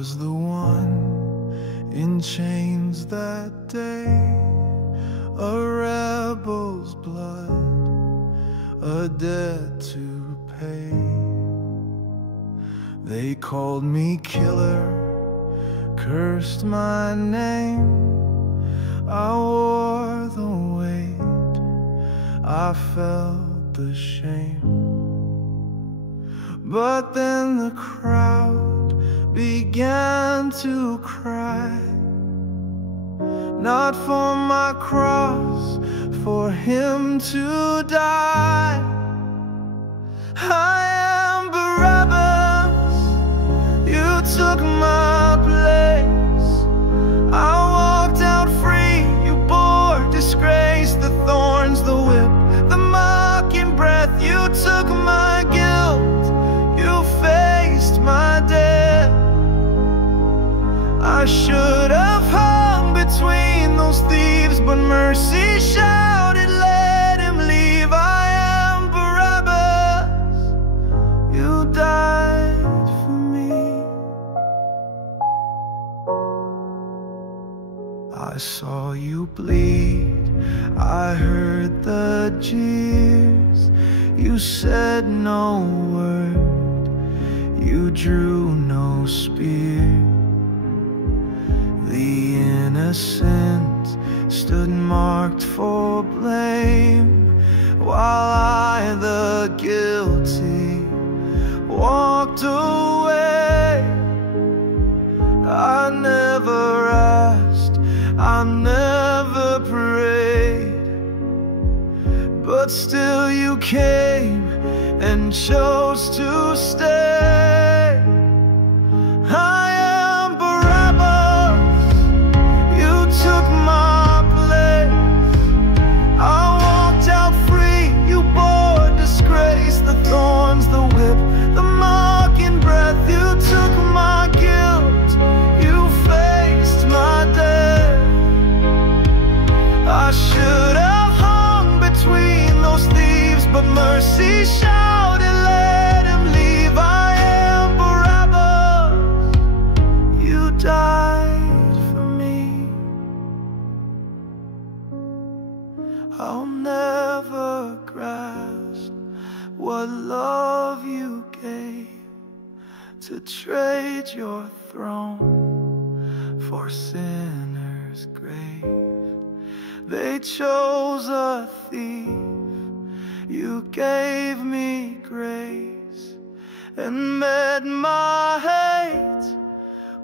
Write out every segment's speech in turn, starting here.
was the one in chains that day, a rebel's blood, a debt to pay. They called me killer, cursed my name. I wore the weight, I felt the shame. But then the crowd began to cry, not for my cross, for him to die. I am Barabbas, you took my place. I walked out free, you bore disgrace, the thorns, the whip, the mocking breath. You took my guilt, you faced my death. I should have hung between those thieves, but mercy shouted, let him leave. I am Barabbas, you died for me. I saw you bleed, I heard the jeers. You said no word, you drew no spear. The innocent stood marked for blame, while I, the guilty, walked away. I never asked, I never prayed, but still you came and chose to stay. I am Barabbas, you took my place. I walked out free, you bore disgrace, the thorns, the whip, the mocking breath. You took my guilt, you faced my death. I should have hung between those thieves, but mercy shouted, let him leave. I am Barabbas, you died for me. I'll never grasp what love you gave to trade your throne for sinners' grave. They chose a thief, you gave me grace, and met my hate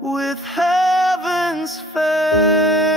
with heaven's face.